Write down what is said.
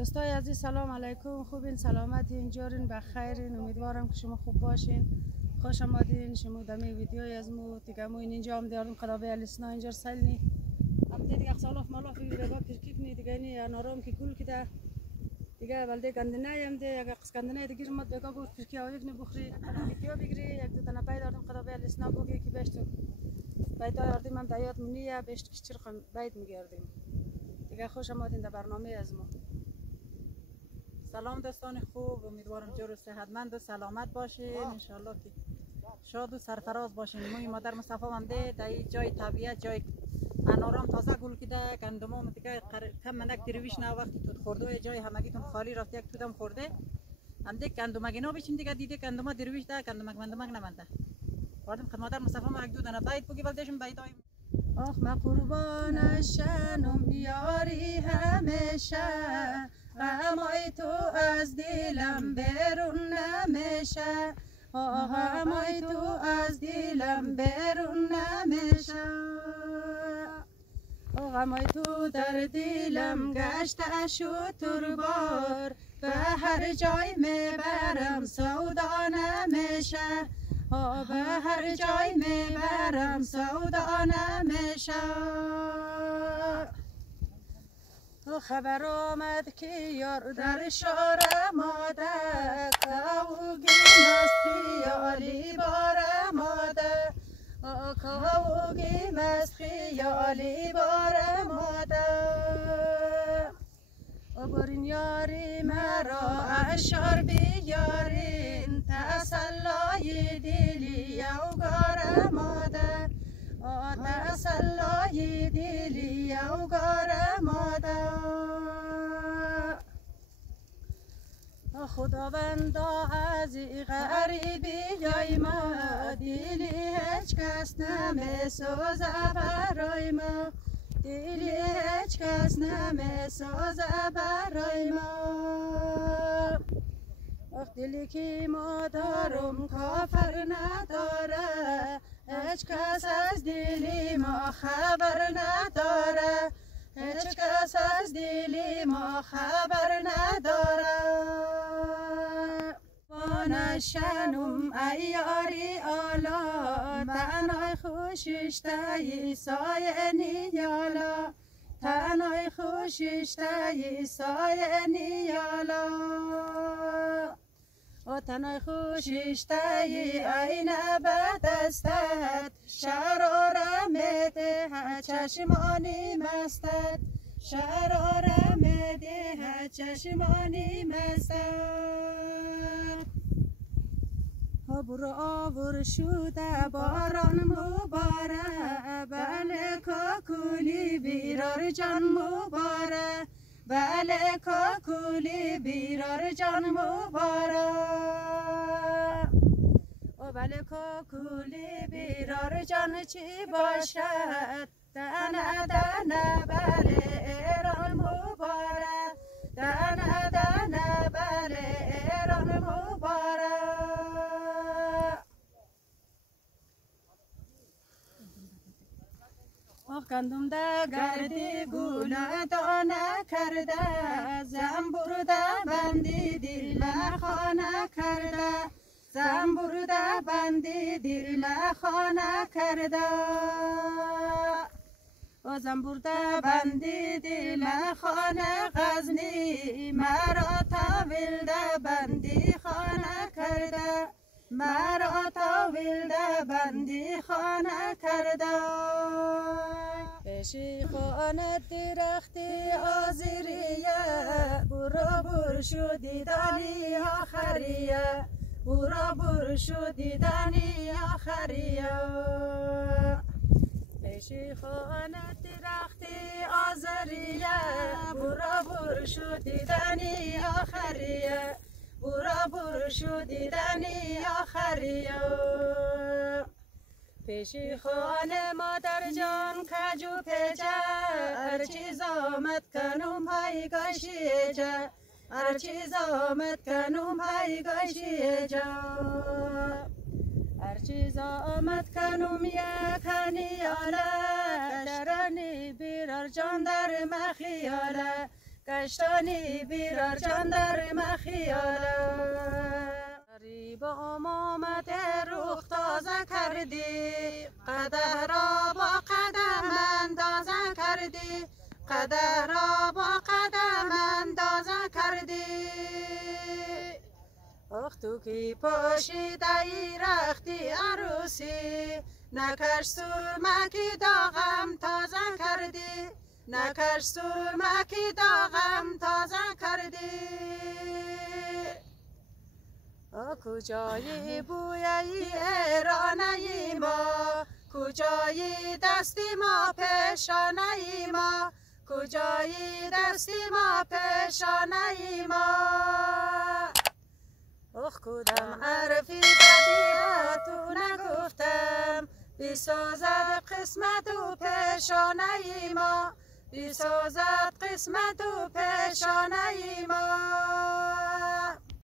دوستای عزیز سلام علیکم. خوبین؟ سلامتین؟ جورین؟ بخیرین؟ امیدوارم که شما خوب باشین. خوش آمدین شما دمی ویدیوی از مو دیگه مو اینجا هم دیارم قدابه السنا اینجا سالنی هم دیگه سالاف مالاف دیگه با کرکیکنی دیگه نی نارام کی گل کده دیگه ولده گندنه هم دی اگه قص گندنه دیگه مد بگا بود کرکی آیک نی بخری ویدیو بگیری یک دو تا پیدارم قدابه السنا بگی کی بهشت پیدا یاردیم هم دیات منیه بهشت کچر خم بید میگردیم دیگه. خوش آمدین در برنامه از ما. سلام دوستان خوب، امیدوارم جور و صحتمند و سلامت باشین. انشالله که شاد و سرفراز باشین. موی مادر مصطفی هم ده در جای طبیعت، جای انارام تازه گل کده، گندمام دیگه کم منک درویش نه وقتی تود خورده جای همگیتون خالی رفت یک تودم خورده هم ده گندمگینا بشین دیگه دیده گندما درویش ده گندمک نمانده واردم خدمت مادر مصطفی ما یک دو دانه باید بگی ولدشم بایدایم. آخ ما قربانشم یاری همیشه غمای تو از دلم بیرون نمیشه غمای تو از دلم بیرون نمیشه غمای تو در دلم گشته شد تربار به هر جای میبرم سودا نمیشه به هر جای میبرم سودا نمیشه. خبر آمد که یار در شار آماده کاوگی مست خیالی بار آماده کاوگی مست خیالی بار آماده برین یاری مرا اشار بیارین تسلای دلی اوگار آماده تسلای دلی اوگار آماده خداوندا از غریبی جای ما دلی هیچ کس نمیسازه برای ما دلی هیچ کس نمیسازه برای ما دلی که ما دارم کافر نداره هیچ کس از دلی ما خبر نداره هیچ کس از دلی ما خبر نداره وانشنم ای یاری آلا تنهای خوششته سایه نیالا تنهای خوششته سایه نیالا و تنهای خوششته این به دستت شراره میده چشمانی مستت شراره میده چشمانی مستت برو آور شده باران مباره بله کاکولی بیرار جان مباره بله کاکولی بیرار جان مباره بله کاکولی بیرار جان چی باشد دنه دنه بله ایران مباره دنه دنه بله ایران مباره گندم ده گردی گل دانه کرده زنبور ده بندی دل خانه کرده زنبور ده بندی دل خانه کرده زنبور ده بندی دل خانه غزنی مرا تاویل ده بندی خانه کرده مرا تاویل ده بندی خانه کرده پیشی خانه درختی آزیریه برو بر شدی دانی آخریه برو بر شدی دانی آخریه پیشی خانه درختی آزیریه برو بر شدی دانی آخریه برو بر شدی دانی آخریه پیشی خانه مادر جان کجو پیچه هر چیز آمد کنم های گشیجه هر چیز آمد کنم های گشیجه هر چیز آمد کنم یکنی آله درانی بیرار جان در مخیاله کشتانی بیرار جان در مخیالم با آمد رخ تازه کردی قدر را با قدم اندازه کردی قدر را با قدم اندازه کردی آخ تو کی پوشیده ای رختی عروسی نکش سرمکی داغم تازه کردی نکش سرمکی داغم تازه کردی کجای بویی ایرانی ما کجای دستی ما پیشانی ما کجای دستی ما پیشانی ما اخ کدام عرفی بدی تو نگفتم بسازد قسمت و پیشانی ما بسازد قسمت و پیشانی ما